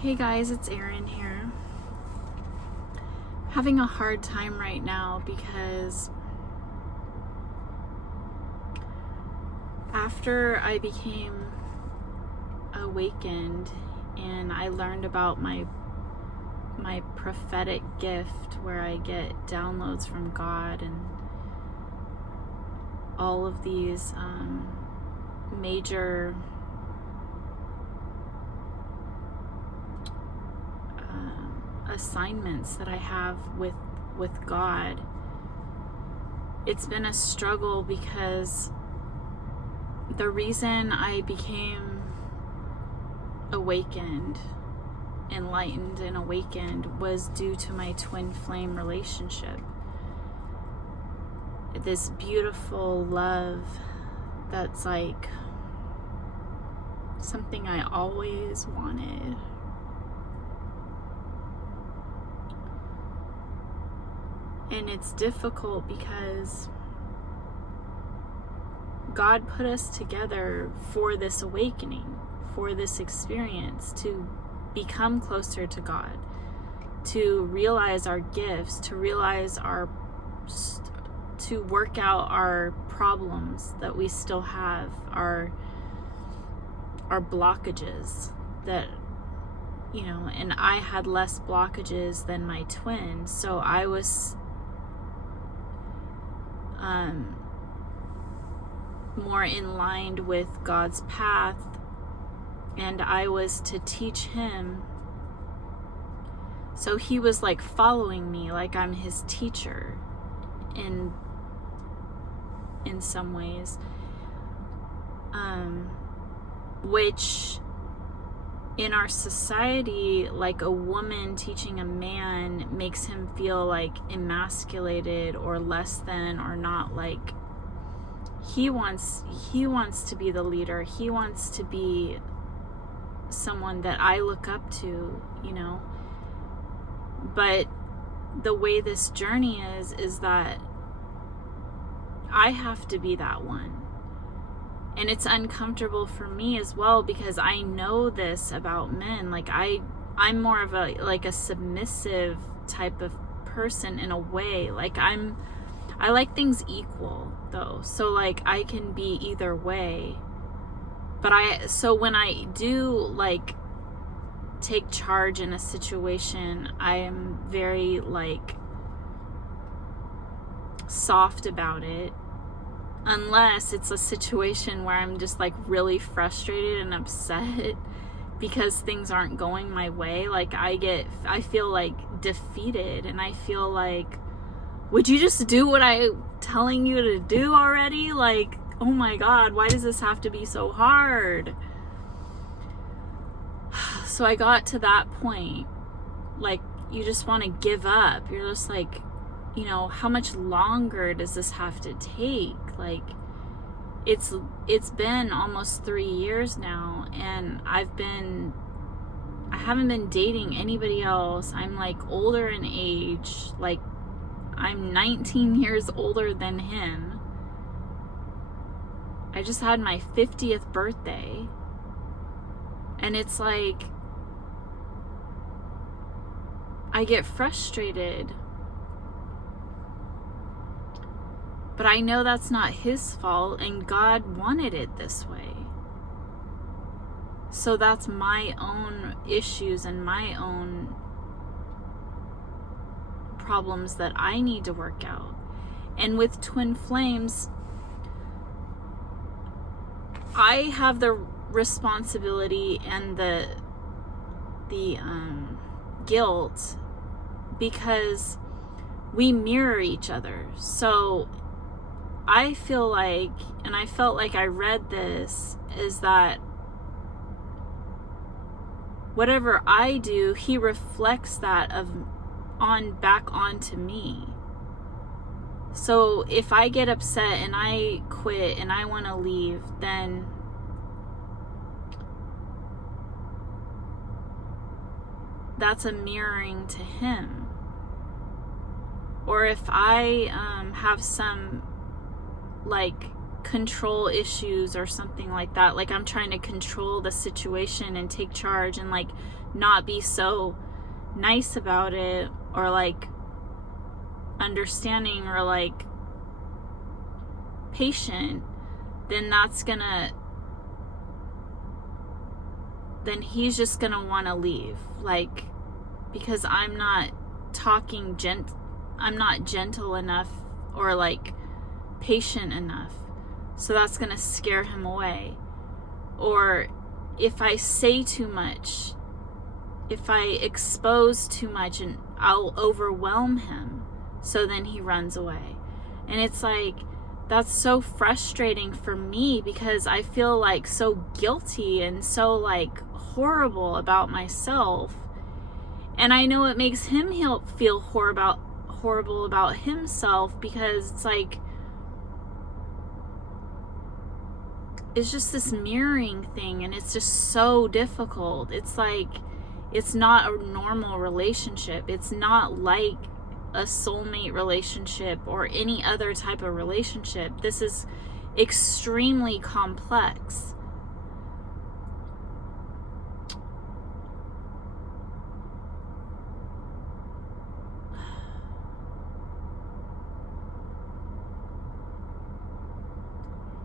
Hey guys, it's Erin here. Having a hard time right now because after I became awakened and I learned about my prophetic gift where I get downloads from God and all of these major assignments that I have with God. It's been a struggle because the reason I became enlightened and awakened was due to my twin flame relationship. This beautiful love that's like something I always wanted. And it's difficult because God put us together for this awakening, for this experience, to become closer to God, to realize our gifts, to work out our problems that we still have, our blockages that, and I had less blockages than my twin, so I was more in line with God's path, and I was to teach him. So he was like following me, like I'm his teacher in some ways, which in our society, like a woman teaching a man makes him feel like emasculated or less than, or not. Like he wants to be the leader. He wants to be someone that I look up to, But the way this journey is that I have to be that one. And it's uncomfortable for me as well because I know this about men. Like I'm more of a submissive type of person in a way. Like I like things equal though. So like I can be either way. But so when I do like take charge in a situation, I am very like soft about it. Unless it's a situation where I'm just like really frustrated and upset because things aren't going my way. Like I feel like defeated, and I feel like, would you just do what I'm telling you to do already? Like, oh my God, why does this have to be so hard? So I got to that point, like you just want to give up. You're just like, how much longer does this have to take? Like it's been almost 3 years now, and I haven't been dating anybody else. I'm like older in age, like I'm 19 years older than him. I just had my 50th birthday, and it's like I get frustrated. But I know that's not his fault, and God wanted it this way. So that's my own issues and my own problems that I need to work out. And with twin flames, I have the responsibility and the guilt because we mirror each other. So I feel like, and I felt like I read this, is that whatever I do, he reflects that back onto me. So if I get upset and I quit and I want to leave, then that's a mirroring to him. Or if I have some like control issues or something like that. Like I'm trying to control the situation and take charge and like not be so nice about it or like understanding or like patient, then then he's just gonna want to leave, like, because I'm not gentle enough or like patient enough. So that's gonna scare him away. Or if I say too much, if I expose too much, and I'll overwhelm him, so then he runs away. And it's like, that's so frustrating for me because I feel like so guilty and so like horrible about myself. And I know it makes him feel horrible about himself, because it's like, it's just this mirroring thing, and it's just so difficult. It's like, it's not a normal relationship. It's not like a soulmate relationship or any other type of relationship. This is extremely complex.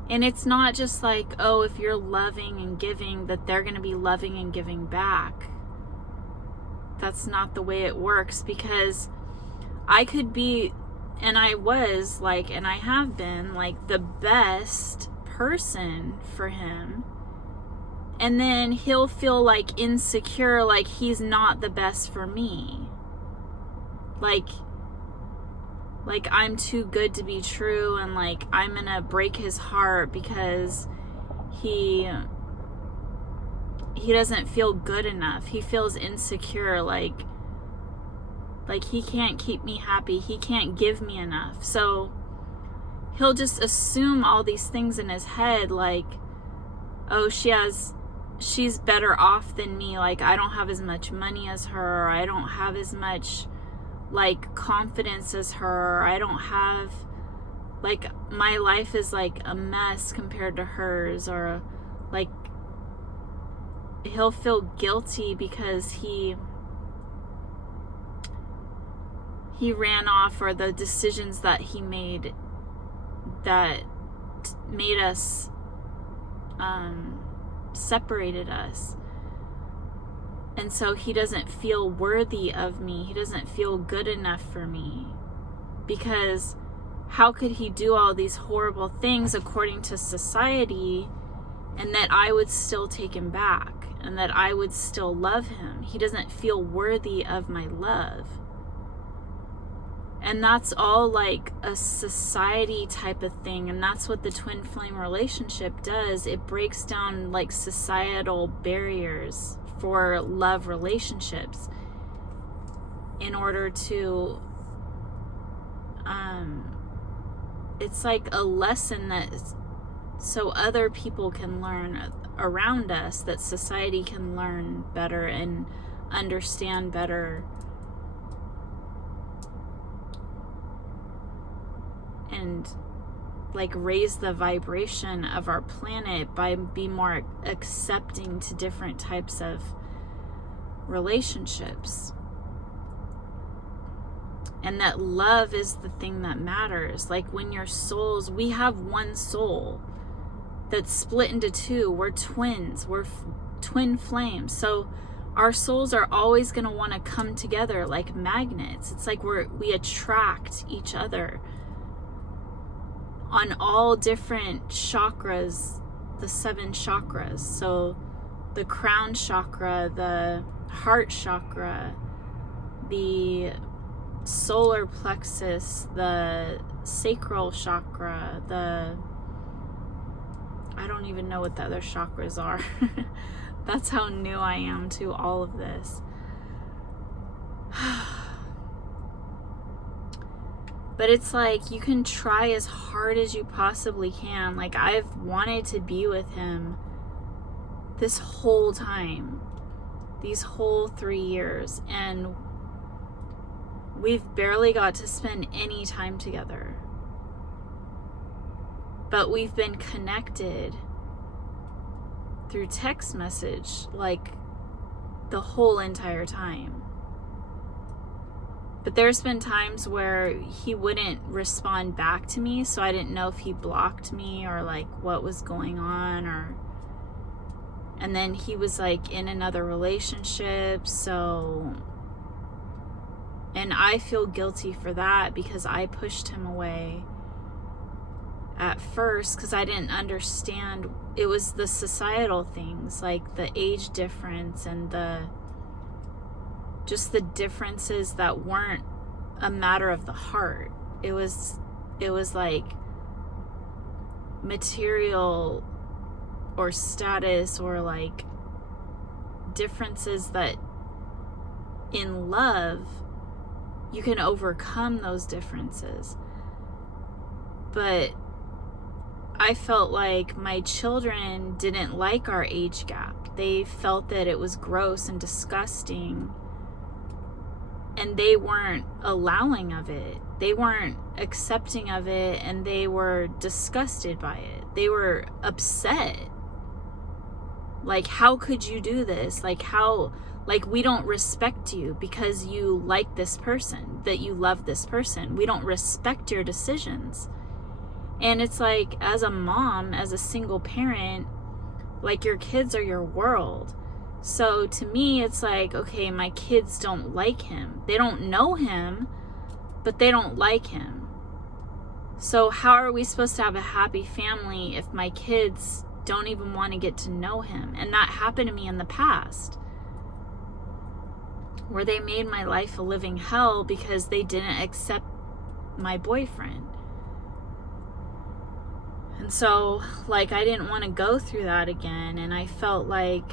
And it's not just like, oh, if you're loving and giving, that they're going to be loving and giving back. That's not the way it works, because I could be, and I was like, and I have been like the best person for him. And then he'll feel like insecure, like he's not the best for me. Like I'm too good to be true, and like I'm gonna break his heart because he doesn't feel good enough. He feels insecure, like he can't keep me happy. He can't give me enough. So he'll just assume all these things in his head, like, oh, she's better off than me. Like, I don't have as much money as her. Or I don't have as much like confidence as her. I don't have, like, my life is like a mess compared to hers. Or like, he'll feel guilty because he ran off, or the decisions that he made that made us separated us. And so he doesn't feel worthy of me. He doesn't feel good enough for me, because how could he do all these horrible things according to society, and that I would still take him back, and that I would still love him? He doesn't feel worthy of my love. And that's all like a society type of thing. And that's what the twin flame relationship does. It breaks down like societal barriers for love relationships in order to, it's like a lesson that so other people can learn around us, that society can learn better and understand better, and like raise the vibration of our planet by being more accepting to different types of relationships. And that love is the thing that matters. Like when your souls, we have one soul that's split into two. We're twins. We're twin flames. So our souls are always going to want to come together like magnets. It's like we attract each other on all different chakras, the 7 chakras. So the crown chakra, the heart chakra, the solar plexus, the sacral chakra, I don't even know what the other chakras are. That's how new I am to all of this. But it's like, you can try as hard as you possibly can. Like, I've wanted to be with him this whole time, these whole 3 years, and we've barely got to spend any time together. But we've been connected through text message like the whole entire time. But there's been times where he wouldn't respond back to me, so I didn't know if he blocked me or like what was going on, and then he was like in another relationship, and I feel guilty for that because I pushed him away at first because I didn't understand. It was the societal things, like the age difference and just the differences that weren't a matter of the heart. It was like material or status or like differences that in love you can overcome those differences. But I felt like my children didn't like our age gap. They felt that it was gross and disgusting, and they weren't allowing of it. They weren't accepting of it, and they were disgusted by it. They were upset. Like, how could you do this? Like, we don't respect you because you like this person, that you love this person. We don't respect your decisions. And it's like, as a mom, as a single parent, like, your kids are your world. So to me, it's like, okay, my kids don't like him. They don't know him, but they don't like him. So how are we supposed to have a happy family if my kids don't even want to get to know him? And that happened to me in the past, where they made my life a living hell because they didn't accept my boyfriend. And so, like, I didn't want to go through that again, and I felt like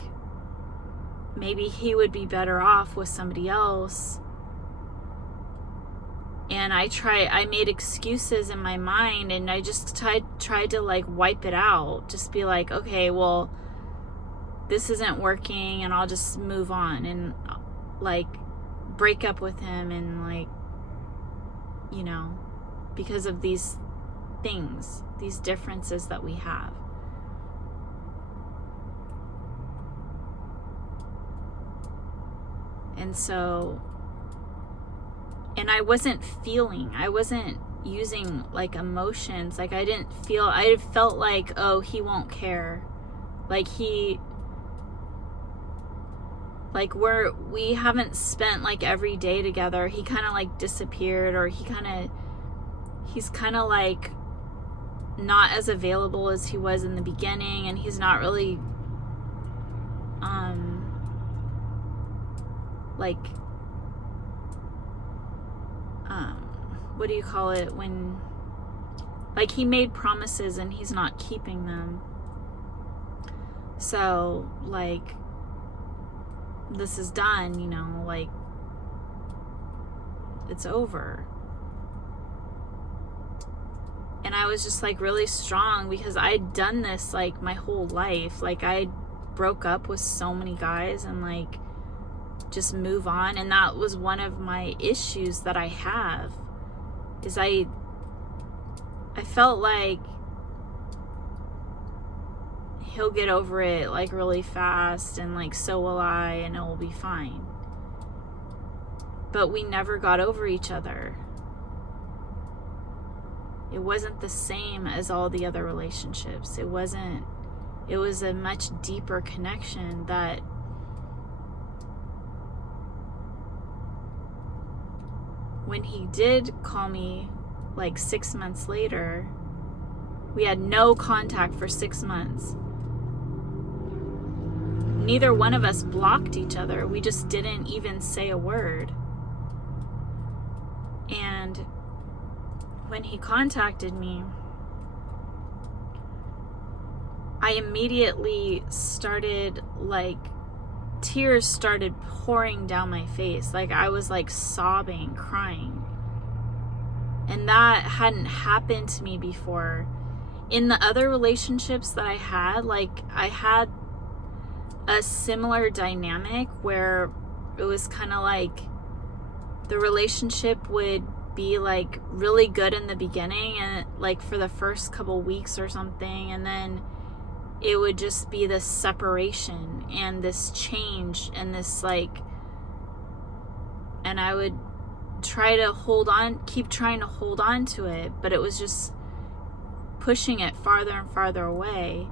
maybe he would be better off with somebody else. And I made excuses in my mind, and I just tried to like wipe it out. Just be like, okay, well, this isn't working, and I'll just move on and like break up with him, and like, you know, because of these things, these differences that we have. And so, and I wasn't using like emotions. Like, I felt like, oh, he won't care. Like, we haven't spent like every day together. He kind of like disappeared, or he's kind of like not as available as he was in the beginning, and he's not really like what do you call it, when like he made promises and he's not keeping them. So like, this is done, you know, like it's over. And I was just like really strong because I'd done this like my whole life. Like, I broke up with so many guys and like just move on. And that was one of my issues that I have, is I felt like he'll get over it like really fast, and like so will I, and it will be fine. But we never got over each other. It wasn't the same as all the other relationships. It was a much deeper connection that when he did call me like 6 months later, we had no contact for 6 months. Neither one of us blocked each other. We just didn't even say a word. And when he contacted me, I immediately started like, tears started pouring down my face. Like, I was like sobbing, crying. And that hadn't happened to me before. In the other relationships that I had, like, I had a similar dynamic where it was kind of like the relationship would be like really good in the beginning and like for the first couple weeks or something, and then it would just be this separation and this change and this like, and I would try to keep trying to hold on to it, but it was just pushing it farther and farther away.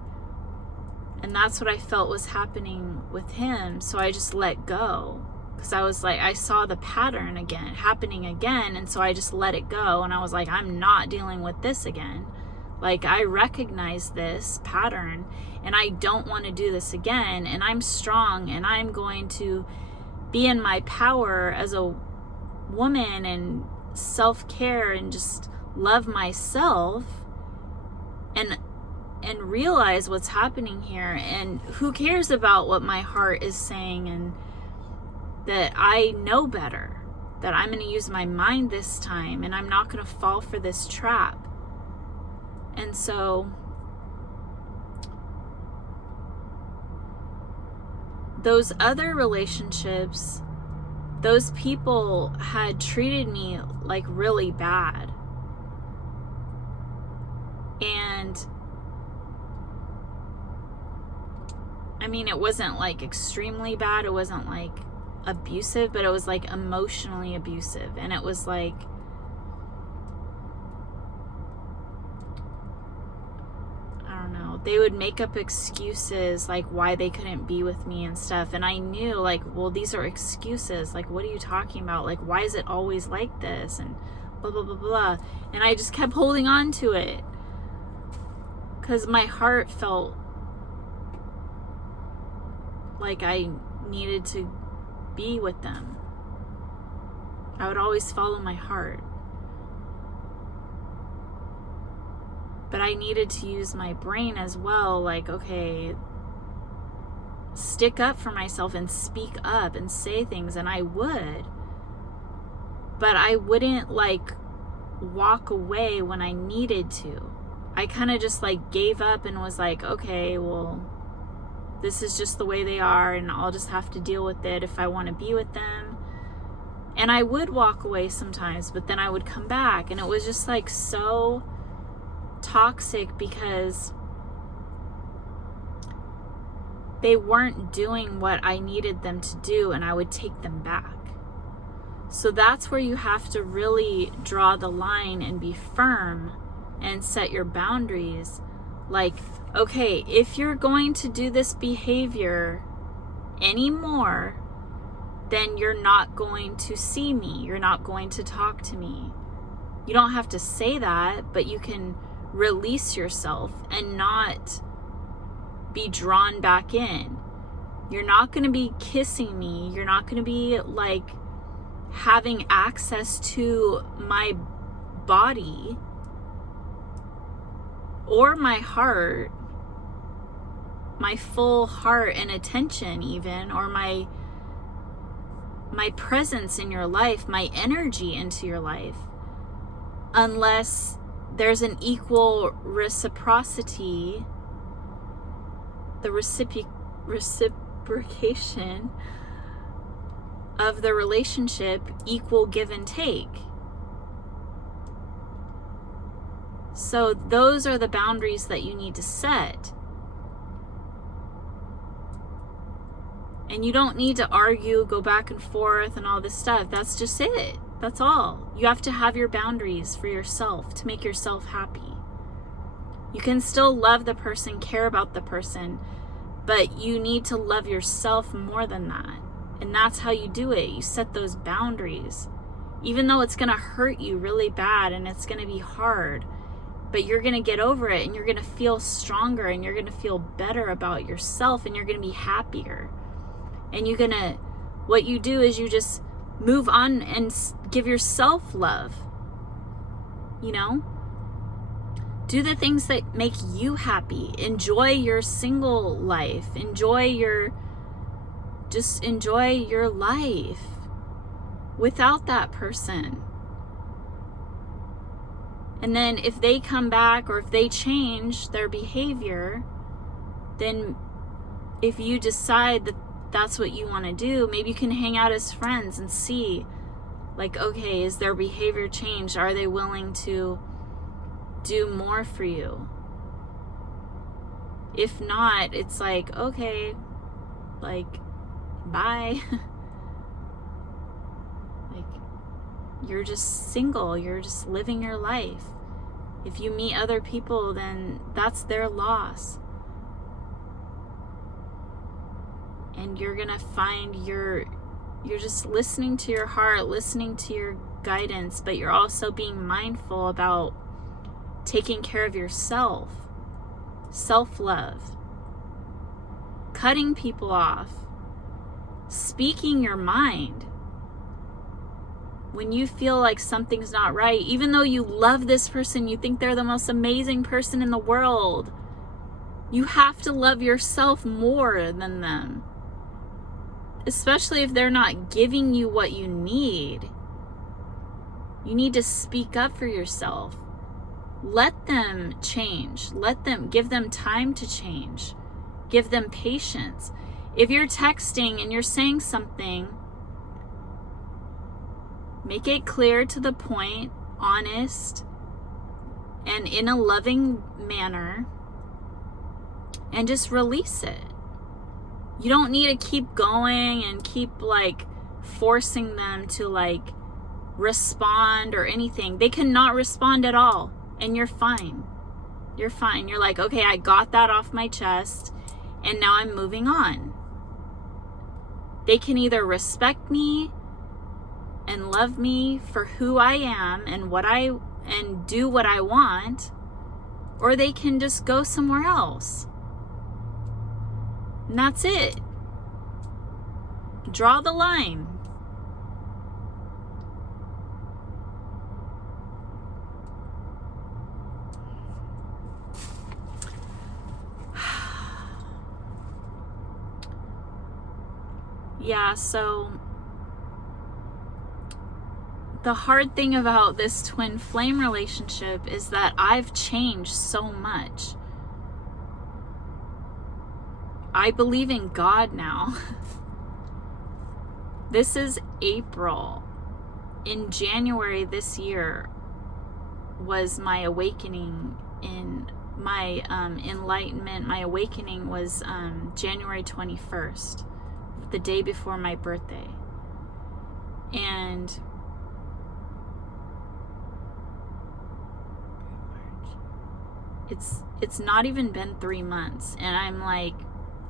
And that's what I felt was happening with him. So I just let go, because I was like, I saw the pattern happening again. And so I just let it go. And I was like, I'm not dealing with this again. Like, I recognize this pattern and I don't want to do this again. And I'm strong and I'm going to be in my power as a woman and self-care and just love myself and realize what's happening here, and who cares about what my heart is saying, and that I know better, that I'm going to use my mind this time and I'm not going to fall for this trap. And so those other relationships, those people had treated me like really bad. And I mean, it wasn't like extremely bad. It wasn't like abusive, but it was like emotionally abusive. And it was like, I don't know, they would make up excuses like why they couldn't be with me and stuff. And I knew like, well, these are excuses. Like, what are you talking about? Like, why is it always like this? And blah, blah, blah, blah. And I just kept holding on to it because my heart felt like I needed to be with them. I would always follow my heart. But I needed to use my brain as well. Like, okay, stick up for myself and speak up and say things. And I would. But I wouldn't like walk away when I needed to. I kind of just like gave up and was like, okay, well, this is just the way they are, and I'll just have to deal with it if I want to be with them. And I would walk away sometimes, but then I would come back, and it was just like so toxic because they weren't doing what I needed them to do, and I would take them back. So that's where you have to really draw the line and be firm and set your boundaries. Like, okay, if you're going to do this behavior anymore, then you're not going to see me. You're not going to talk to me. You don't have to say that, but you can release yourself and not be drawn back in. You're not going to be kissing me. You're not going to be like having access to my body or my heart, my full heart and attention even, or my presence in your life, my energy into your life, unless there's an equal reciprocity, the reciprocation of the relationship, equal give and take. So those are the boundaries that you need to set. And you don't need to argue, go back and forth and all this stuff. That's just it. That's all. You have to have your boundaries for yourself to make yourself happy. You can still love the person, care about the person, but you need to love yourself more than that. And that's how you do it. You set those boundaries. Even though it's going to hurt you really bad and it's going to be hard, but you're going to get over it and you're going to feel stronger and you're going to feel better about yourself and you're going to be happier. And what you do is you just move on and give yourself love. You know? Do the things that make you happy. Enjoy your single life. Enjoy your life without that person. And then if they come back or if they change their behavior, then if you decide that that's what you want to do, maybe you can hang out as friends and see, Like, okay, is their behavior changed? Are they willing to do more for you? If not, it's like, okay, like, bye. Like, you're just single. You're just living your life. If you meet other people, then that's their loss. And you're gonna find you're just listening to your heart, listening to your guidance, but you're also being mindful about taking care of yourself, self-love, cutting people off, speaking your mind. When you feel like something's not right, even though you love this person, you think they're the most amazing person in the world, you have to love yourself more than them. Especially if they're not giving you what you need. You need to speak up for yourself. Let them change. Give them time to change. Give them patience. If you're texting and you're saying something, make it clear, to the point, honest, and in a loving manner, and just release it. You don't need to keep going and keep like forcing them to like respond or anything. They cannot respond at all, and you're fine. You're fine. You're like, okay, I got that off my chest, and now I'm moving on. They can either respect me and love me for who I am and do what I want, or they can just go somewhere else. And that's it. Draw the line. Yeah, so the hard thing about this twin flame relationship is that I've changed so much. I believe in God now. This is April. In January this year was my awakening, in my enlightenment. My awakening was January 21st, the day before my birthday. And it's not even been 3 months, and I'm like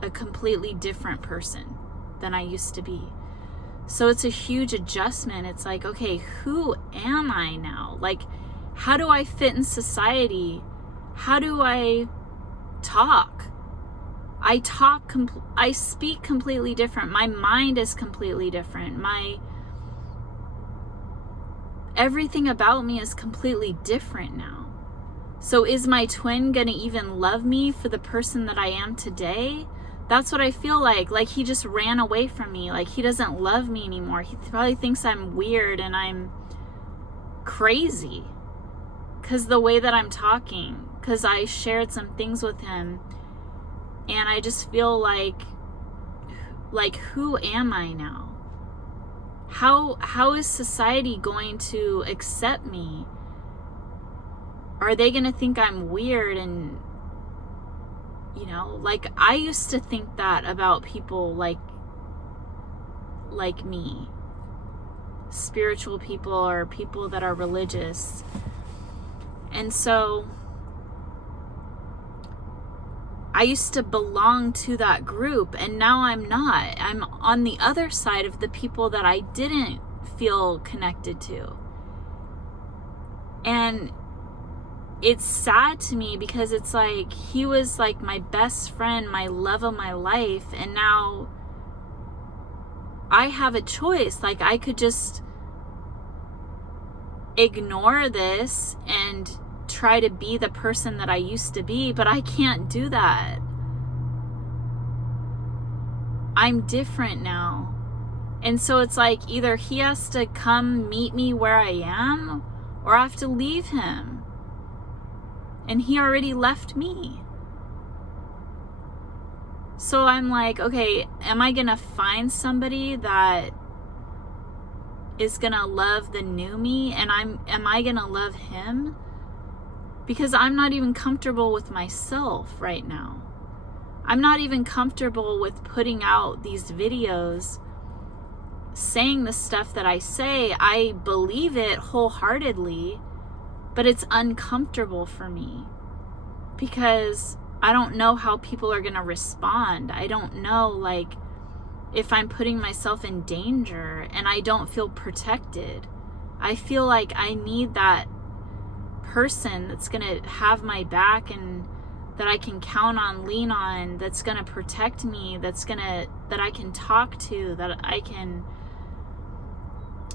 a completely different person than I used to be. So it's a huge adjustment. It's like, okay, who am I now? Like, how do I fit in society? How do I talk? I speak completely different. My mind is completely different. Everything about me is completely different now. So is my twin gonna even love me for the person that I am today? That's what I feel like. Like, he just ran away from me. Like, he doesn't love me anymore. He probably thinks I'm weird and I'm crazy because the way that I'm talking, because I shared some things with him, and I just feel like who am I now? How is society going to accept me? Are they going to think I'm weird? And, you know, like, I used to think that about people like me, spiritual people or people that are religious. And so I used to belong to that group, and now I'm not. I'm on the other side of the people that I didn't feel connected to. And it's sad to me because it's like, he was like my best friend, my love of my life, and now I have a choice. Like, I could just ignore this and try to be the person that I used to be, but I can't do that. I'm different now. And so it's like, either he has to come meet me where I am, or I have to leave him. And he already left me. So I'm like, okay, am I gonna find somebody that is gonna love the new me, and am I gonna love him? Because I'm not even comfortable with myself right now. I'm not even comfortable with putting out these videos saying the stuff that I say. I believe it wholeheartedly, but it's uncomfortable for me because I don't know how people are gonna respond. I don't know, like, if I'm putting myself in danger, and I don't feel protected. I feel like I need that person that's gonna have my back and that I can count on, lean on, that's gonna protect me, that I can talk to, that I can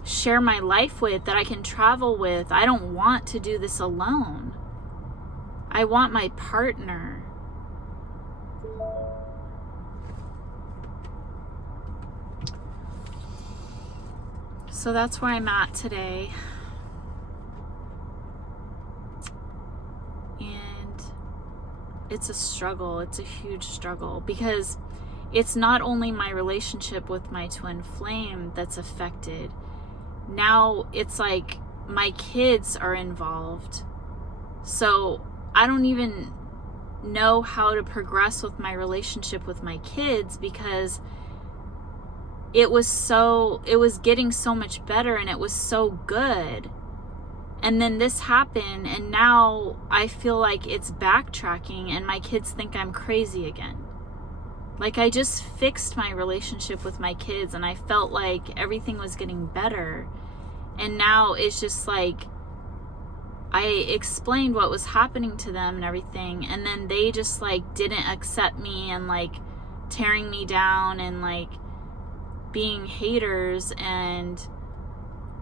share my life with, that I can travel with. I don't want to do this alone. I want my partner. So that's where I'm at today. And it's a struggle. It's a huge struggle because it's not only my relationship with my twin flame that's affected. Now it's like my kids are involved. So I don't even know how to progress with my relationship with my kids because it was getting so much better and it was so good. And then this happened, and now I feel like it's backtracking and my kids think I'm crazy again. Like, I just fixed my relationship with my kids and I felt like everything was getting better. And now it's just like, I explained what was happening to them and everything, and then they just like didn't accept me and like tearing me down and like being haters, and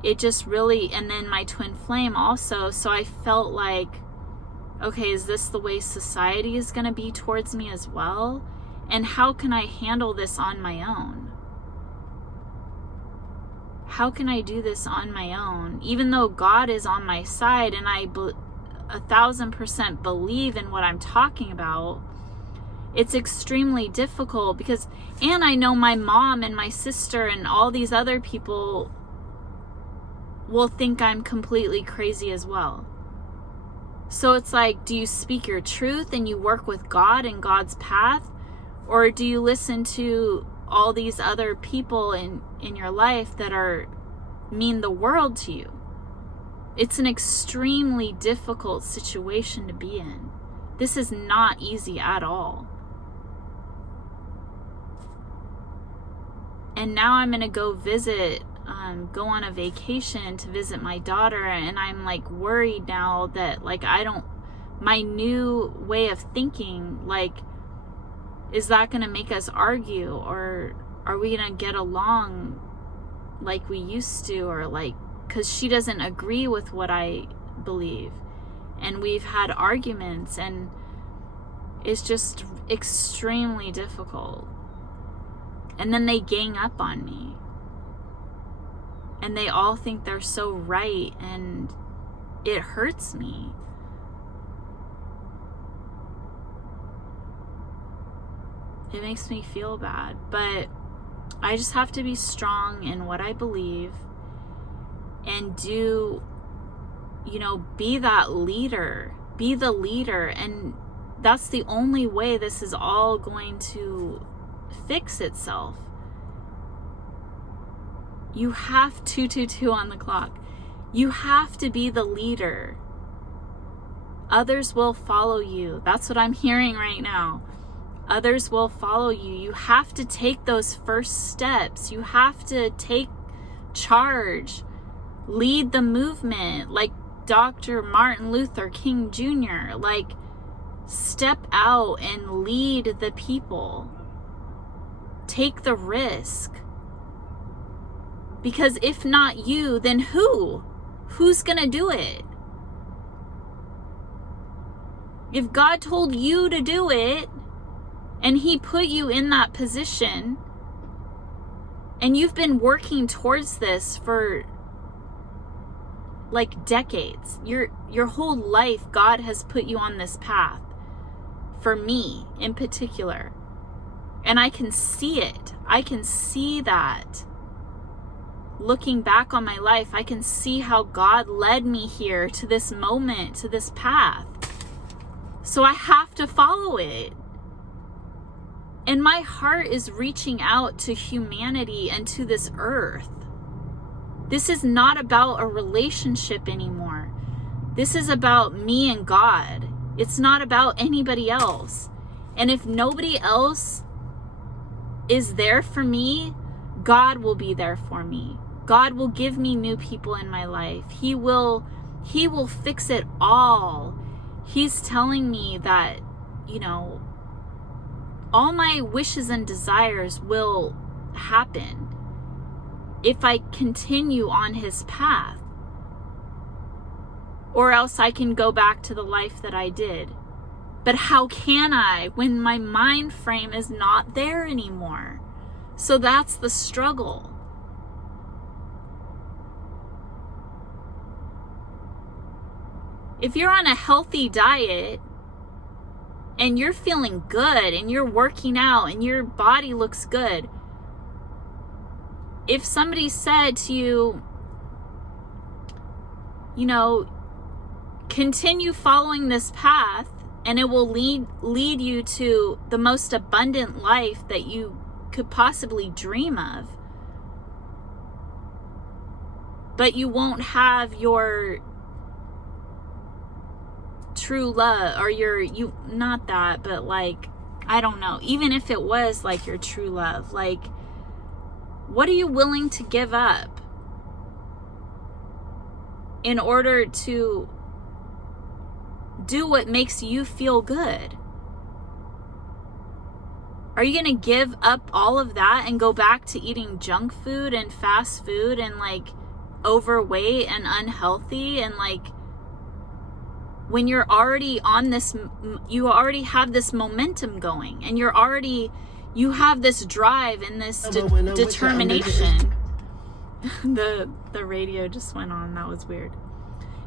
it just really, and then my twin flame also. So I felt like, okay, is this the way society is going to be towards me as well? And how can I handle this on my own? How can I do this on my own? Even though God is on my side and I 1,000% believe in what I'm talking about, it's extremely difficult because, and I know my mom and my sister and all these other people will think I'm completely crazy as well. So it's like, do you speak your truth and you work with God and God's path? Or do you listen to all these other people in your life that mean the world to you? It's an extremely difficult situation to be in. This is not easy at all. And now I'm going to go go on a vacation to visit my daughter, and I'm like worried now that like my new way of thinking, like, is that going to make us argue, or are we going to get along like we used to, or like, because she doesn't agree with what I believe, and we've had arguments, and it's just extremely difficult. And then they gang up on me, and they all think they're so right, and it hurts me. It makes me feel bad, but I just have to be strong in what I believe and be that leader, be the leader. And that's the only way this is all going to fix itself. You have 222 on the clock. You have to be the leader. Others will follow you. That's what I'm hearing right now. Others will follow you. You have to take those first steps. You have to take charge. Lead the movement like Dr. Martin Luther King Jr. Like, step out and lead the people. Take the risk. Because if not you, then who? Who's gonna do it? If God told you to do it, and He put you in that position, and you've been working towards this for like decades, your whole life, God has put you on this path, for me in particular. And I can see it. I can see that. looking back on my life, I can see how God led me here to this moment, to this path. So I have to follow it. And my heart is reaching out to humanity and to this earth. This is not about a relationship anymore. This is about me and God. It's not about anybody else. And if nobody else is there for me, God will be there for me. God will give me new people in my life. He will fix it all. He's telling me that, all my wishes and desires will happen if I continue on his path. Or else I can go back to the life that I did. But how can I when my mind frame is not there anymore? So that's the struggle. If you're on a healthy diet and you're feeling good and you're working out and your body looks good, if somebody said to you, continue following this path and it will lead you to the most abundant life that you could possibly dream of, but you won't have your true love, or not that, but I don't know, even if it was your true love, what are you willing to give up in order to do what makes you feel good? Are you going to give up all of that and go back to eating junk food and fast food and overweight and unhealthy and when you're already on this, you already have this momentum going and you have this drive and this determination. The radio just went on. That was weird.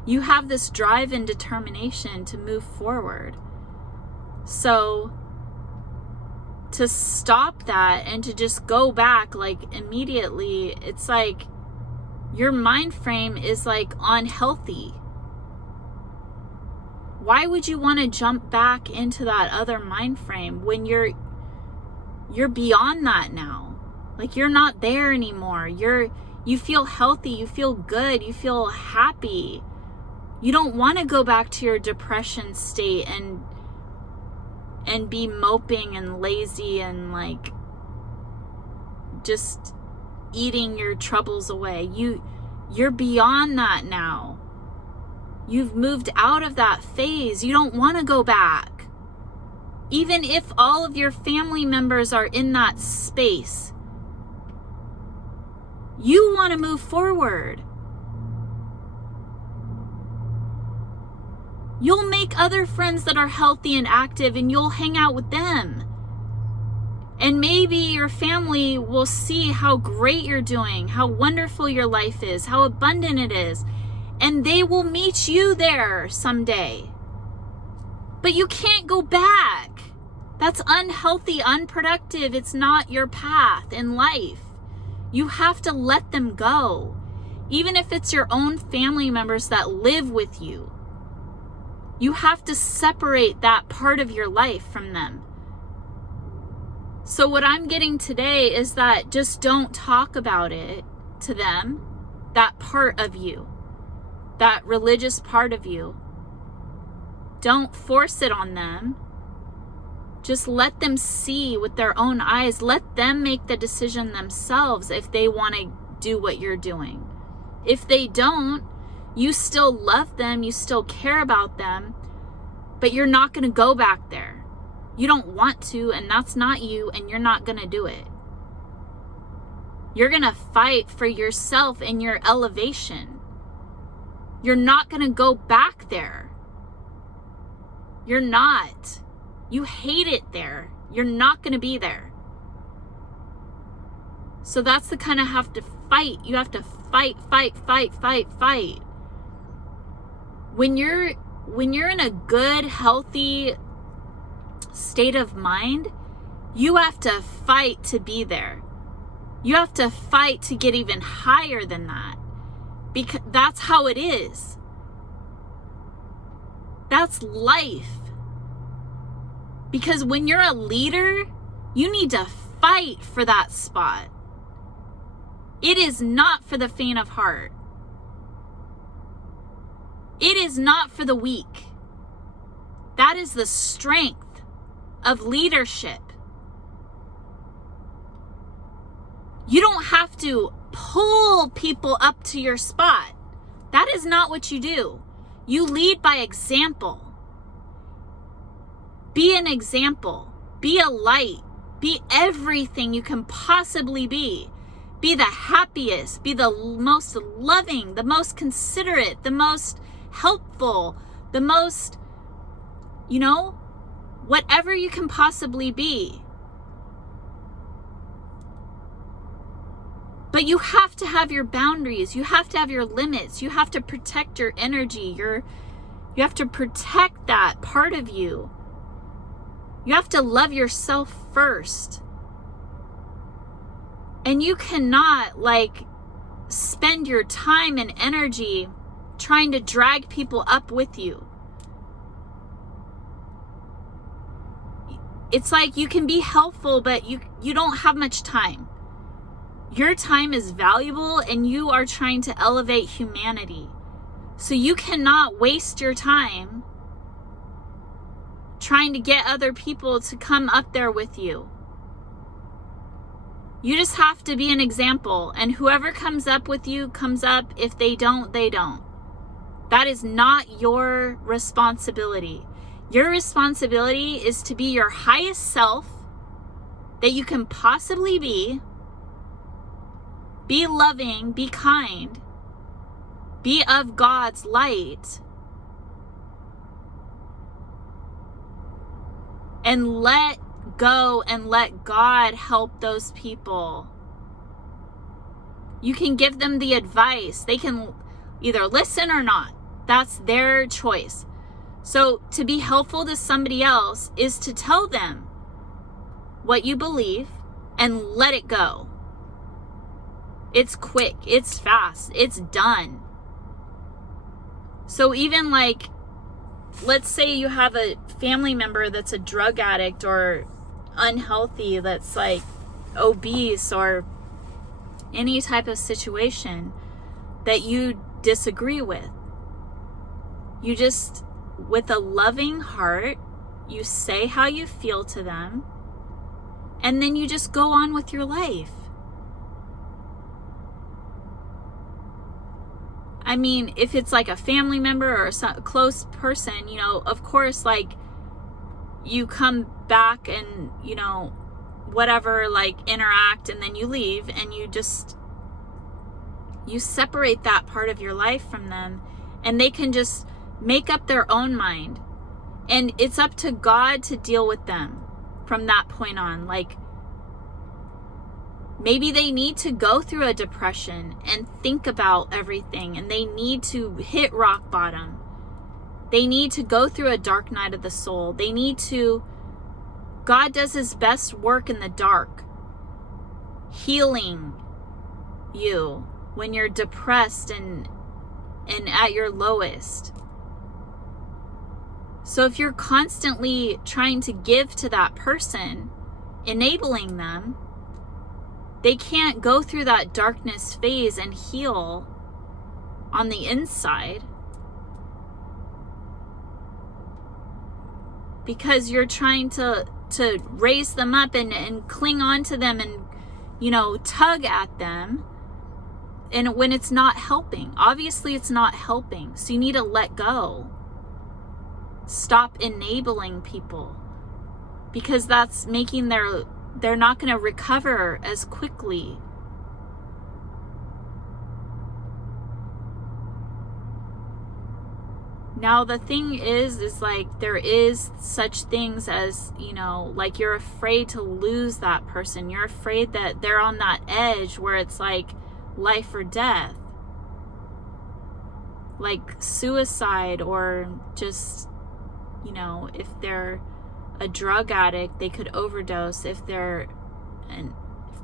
You have this drive and determination to move forward. So to stop that and to just go back immediately, it's your mind frame is unhealthy. Why would you want to jump back into that other mind frame when you're beyond that now? You're not there anymore. You feel healthy, you feel good, you feel happy. You don't want to go back to your depression state and be moping and lazy and just eating your troubles away. You're beyond that now. You've moved out of that phase. You don't want to go back. Even if all of your family members are in that space, you want to move forward. You'll make other friends that are healthy and active and you'll hang out with them. And maybe your family will see how great you're doing, how wonderful your life is, how abundant it is. And they will meet you there someday. But you can't go back. That's unhealthy, unproductive. It's not your path in life. You have to let them go. Even if it's your own family members that live with you. You have to separate that part of your life from them. So what I'm getting today is that just don't talk about it to them, that part of you. That religious part of you. Don't force it on them. Just let them see with their own eyes. Let them make the decision themselves if they want to do what you're doing. If they don't, you still love them, you still care about them, but you're not going to go back there. You don't want to, and that's not you, and you're not going to do it. You're going to fight for yourself and your elevation. You're not going to go back there. You're not. You hate it there. You're not going to be there. So that's the kind of have to fight. You have to fight. When you're in a good, healthy state of mind, you have to fight to be there. You have to fight to get even higher than that, because that's how it is. That's life. Because when you're a leader, you need to fight for that spot. It is not for the faint of heart. It is not for the weak. That is the strength of leadership. You don't have to pull people up to your spot. That is not what you do. You lead by example. Be an example. Be a light. Be everything you can possibly be. Be the happiest. Be the most loving, the most considerate, the most helpful, the most, whatever you can possibly be. But you have to have your boundaries. You have to have your limits. You have to protect your energy. You have to protect that part of you. You have to love yourself first. And you cannot spend your time and energy trying to drag people up with you. It's like you can be helpful, but you don't have much time. Your time is valuable and you are trying to elevate humanity. So you cannot waste your time trying to get other people to come up there with you. You just have to be an example, and whoever comes up with you comes up. If they don't, they don't. That is not your responsibility. Your responsibility is to be your highest self that you can possibly be. Be loving, be kind, be of God's light, and let go and let God help those people. You can give them the advice. They can either listen or not. That's their choice. So to be helpful to somebody else is to tell them what you believe and let it go. It's quick, it's fast, it's done. So even let's say you have a family member that's a drug addict or unhealthy, that's obese, or any type of situation that you disagree with. You just, with a loving heart, you say how you feel to them, and then you just go on with your life. I mean, if it's a family member or a close person, of course, you come back and, whatever, interact, and then you leave, and you separate that part of your life from them, and they can just make up their own mind. And it's up to God to deal with them from that point on. Maybe they need to go through a depression and think about everything, and they need to hit rock bottom. They need to go through a dark night of the soul. God does his best work in the dark, healing you when you're depressed and at your lowest. So if you're constantly trying to give to that person, enabling them, they can't go through that darkness phase and heal on the inside, because you're trying to raise them up and cling on to them and, tug at them. And when it's not helping, obviously it's not helping. So you need to let go. Stop enabling people, because that's making they're not going to recover as quickly. Now the thing is there is such things as, you're afraid to lose that person. You're afraid that they're on that edge where it's life or death. Suicide, or just, if they're a drug addict, they could overdose. If they're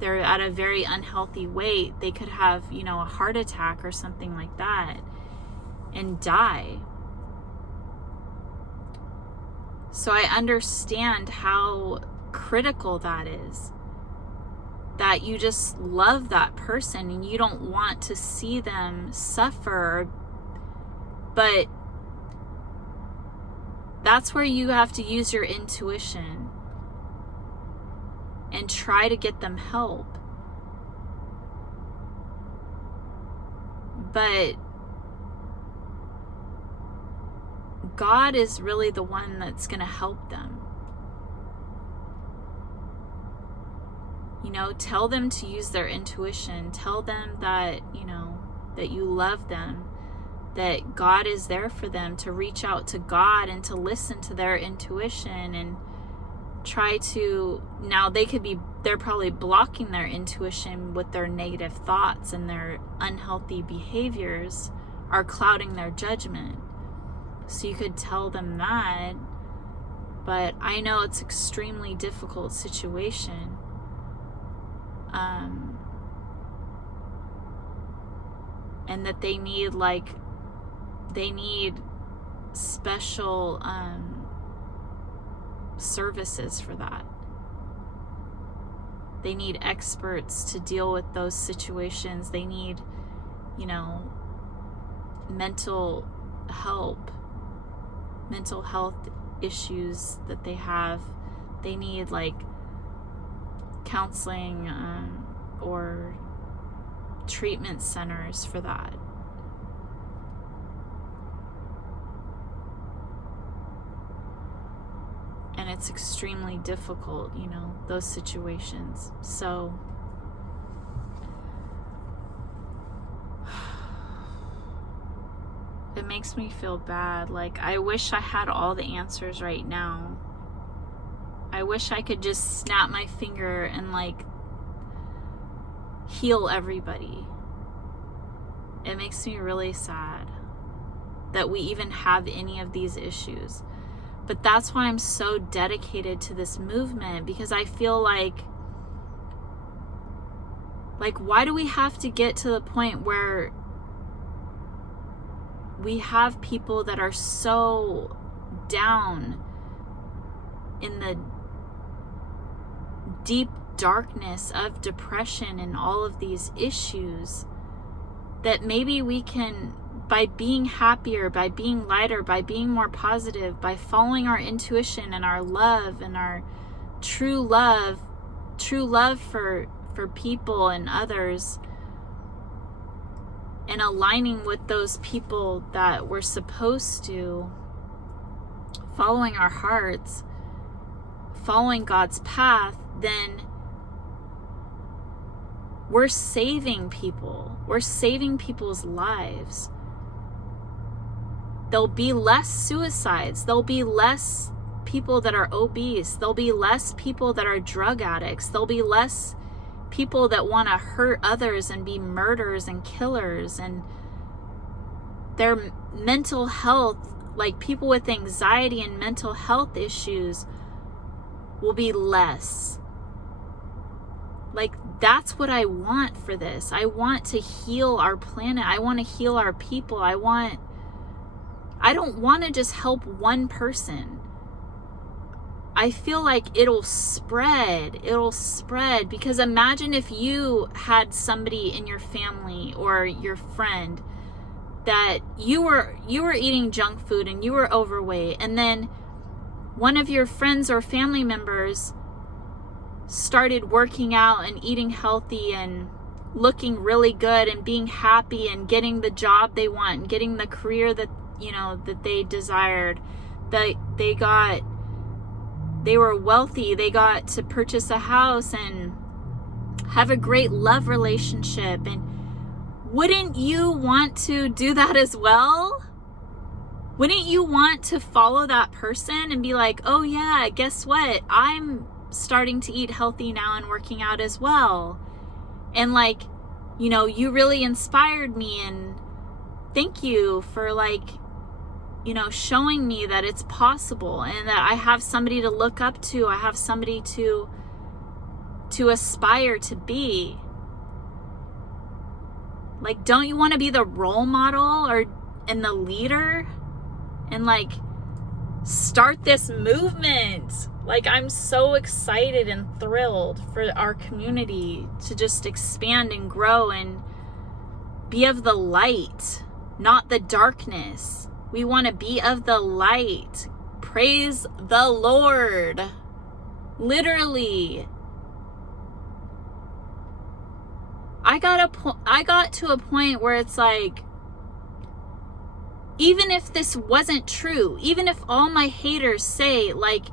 they're at a very unhealthy weight, they could have, a heart attack or something like that and die. So I understand how critical that is. That you just love that person and you don't want to see them suffer. But that's where you have to use your intuition and try to get them help. But God is really the one that's going to help them. Tell them to use their intuition. Tell them that, that you love them, that God is there for them, to reach out to God and to listen to their intuition and try to, now they're probably blocking their intuition with their negative thoughts, and their unhealthy behaviors are clouding their judgment. So you could tell them that, but I know it's an extremely difficult situation. And that they need special services for that. They need experts to deal with those situations. They need, mental health issues that they have. They need counseling or treatment centers for that. And it's extremely difficult, those situations. So it makes me feel bad. I wish I had all the answers right now. I wish I could just snap my finger and heal everybody. It makes me really sad that we even have any of these issues. But that's why I'm so dedicated to this movement, because I feel like why do we have to get to the point where we have people that are so down in the deep darkness of depression and all of these issues, that maybe we can, by being happier, by being lighter, by being more positive, by following our intuition and our love and our true love for people and others, and aligning with those people that we're supposed to, following our hearts, following God's path, then we're saving people. We're saving people's lives. There'll be less suicides. There'll be less people that are obese. There'll be less people that are drug addicts. There'll be less people that want to hurt others and be murderers and killers. And their mental health, people with anxiety and mental health issues, will be less. That's what I want for this. I want to heal our planet. I want to heal our people. I don't want to just help one person. I feel like it'll spread, because imagine if you had somebody in your family or your friend that you were eating junk food and you were overweight, and then one of your friends or family members started working out and eating healthy and looking really good and being happy and getting the job they want and getting the career that that they desired, that they were wealthy, they got to purchase a house and have a great love relationship. And wouldn't you want to do that as well? Wouldn't you want to follow that person and be like, oh yeah, guess what? I'm starting to eat healthy now and working out as well. And you really inspired me, and thank you for showing me that it's possible and that I have somebody to look up to. I have somebody to to aspire to be. Like, don't you want to be the role model and the leader and like start this movement? Like, I'm so excited and thrilled for our community to just expand and grow and be of the light, not the darkness. We want to be of the light. Praise the Lord. Literally. I got to a point where it's like, even if this wasn't true, even if all my haters say like,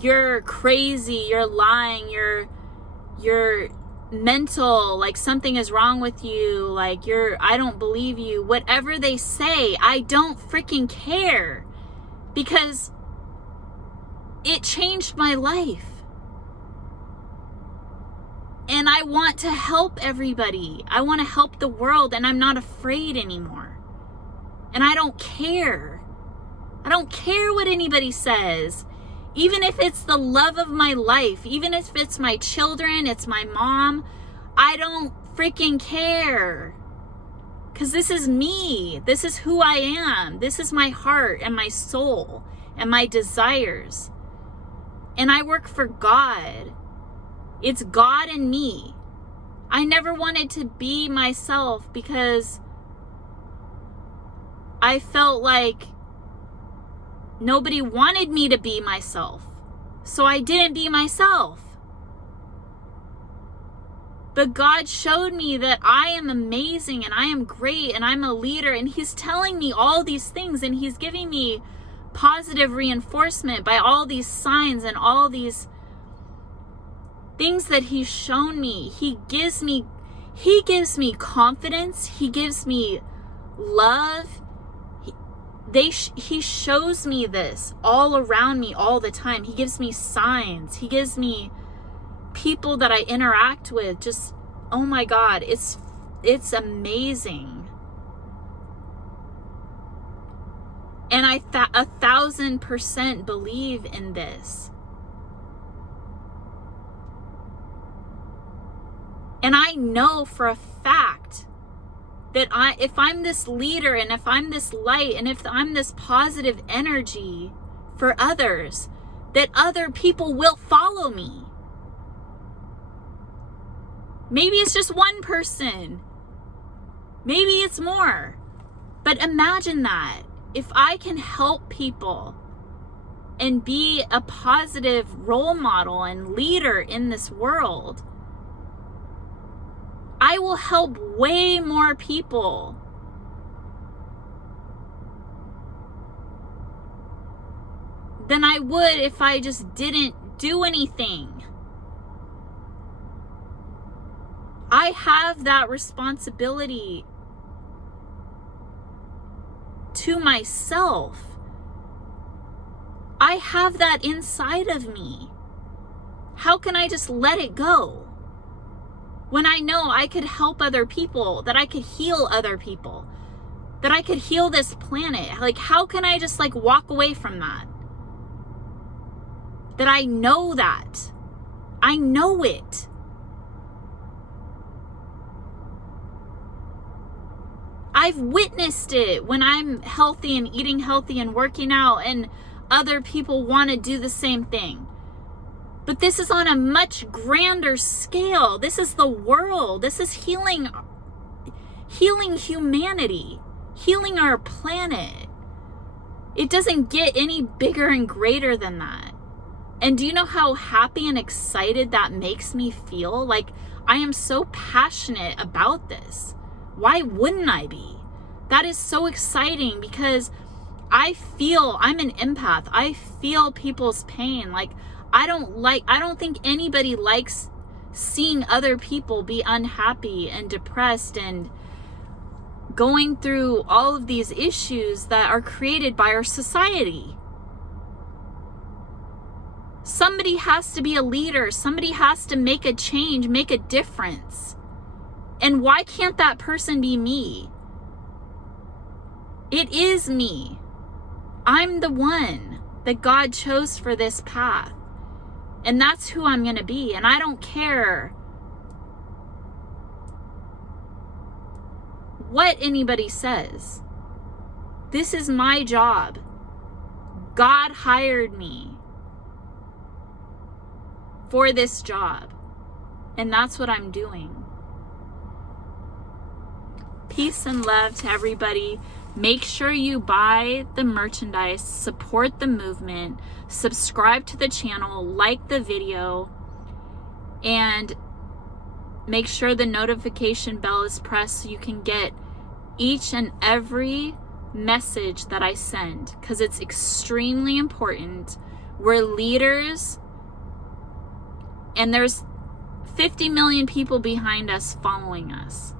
you're crazy, you're lying, you're mental, like something is wrong with you, like I don't believe you, whatever they say, I don't freaking care, because it changed my life. And I want to help everybody. I want to help the world, and I'm not afraid anymore. And I don't care. I don't care what anybody says. Even if it's the love of my life, even if it's my children, it's my mom, I don't freaking care. Because this is me. This is who I am. This is my heart and my soul and my desires. And I work for God. It's God and me. I never wanted to be myself because I felt like nobody wanted me to be myself. So I didn't be myself. But God showed me that I am amazing and I am great and I'm a leader, and He's telling me all these things, and He's giving me positive reinforcement by all these signs and all these things that He's shown me. He gives me confidence. He gives me love. He shows me this all around me all the time. He gives me signs. He gives me people that I interact with. Just, oh my God, it's amazing. And I 1,000% believe in this. And I know for a fact that if I'm this leader, and if I'm this light, and if I'm this positive energy for others, that other people will follow me. Maybe it's just one person. Maybe it's more. But imagine that. If I can help people and be a positive role model and leader in this world, I will help way more people than I would if I just didn't do anything. I have that responsibility to myself. I have that inside of me. How can I just let it go? When I know I could help other people, that I could heal other people, that I could heal this planet. Like, how can I just like walk away from that? That I know that. I know it. I've witnessed it when I'm healthy and eating healthy and working out, and other people want to do the same thing. But this is on a much grander scale. This is the world. This is healing humanity, healing our planet. It doesn't get any bigger and greater than that. And do you know how happy and excited that makes me feel? Like, I am so passionate about this. Why wouldn't I be? That is so exciting, because I'm an empath. I feel people's pain. Like, I don't think anybody likes seeing other people be unhappy and depressed and going through all of these issues that are created by our society. Somebody has to be a leader. Somebody has to make a change, make a difference. And why can't that person be me? It is me. I'm the one that God chose for this path. And that's who I'm going to be. And I don't care what anybody says. This is my job. God hired me for this job. And that's what I'm doing. Peace and love to everybody. Make sure you buy the merchandise, support the movement, subscribe to the channel, like the video, and make sure the notification bell is pressed so you can get each and every message that I send, because it's extremely important. We're leaders, and there's 50 million people behind us following us.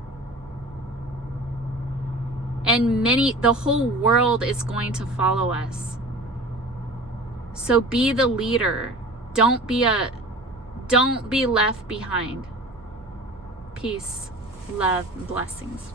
And the whole world is going to follow us. So be the leader. Don't be left behind. Peace, love, and blessings.